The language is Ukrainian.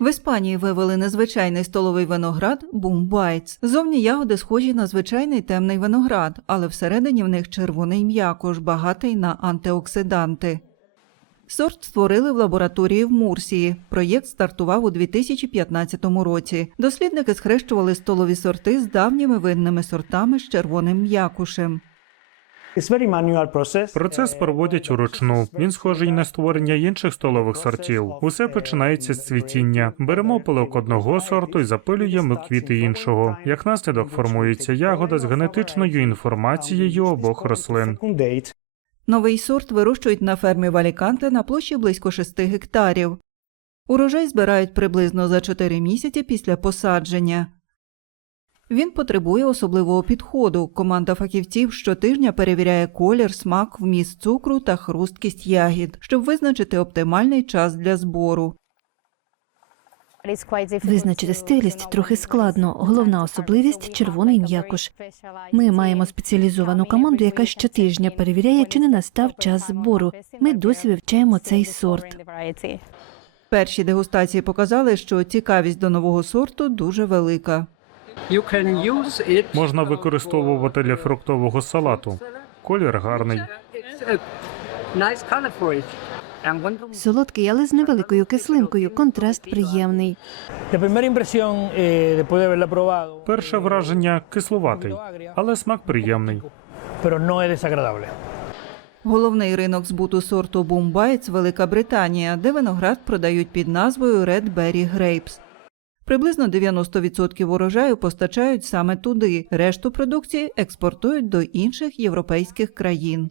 В Іспанії вивели незвичайний столовий виноград Бумбайтс. Зовні ягоди схожі на звичайний темний виноград, але всередині в них червоний м'якош, багатий на антиоксиданти. Сорт створили в лабораторії в Мурсії. Проєкт стартував у 2015 році. Дослідники схрещували столові сорти з давніми винними сортами з червоним м'якушем. Процес проводять уручну. Він схожий на створення інших столових сортів. Усе починається з цвітіння. Беремо пилок одного сорту і запилюємо квіти іншого. Як наслідок формується ягода з генетичною інформацією обох рослин. Новий сорт вирощують на фермі в Аліканте на площі близько 6 гектарів. Урожай збирають приблизно за 4 місяці після посадження. Він потребує особливого підходу. Команда фахівців щотижня перевіряє колір, смак, вміст цукру та хрусткість ягід, щоб визначити оптимальний час для збору. Визначити стилість трохи складно. Головна особливість червоний м'якош. Ми маємо спеціалізовану команду, яка щотижня перевіряє, чи не настав час збору. Ми досі вивчаємо цей сорт. Перші дегустації показали, що цікавість до нового сорту дуже велика. You can. Можна використовувати для фруктового салату. Колір гарний. Солодкий, але з невеликою кислинкою. Контраст приємний. Eh, Перше враження кислуватий, але смак приємний. Головний ринок збуту сорту Бумбайтс – Велика Британія, де виноград продають під назвою Red Berry Grapes. Приблизно 90% урожаю постачають саме туди, решту продукції експортують до інших європейських країн.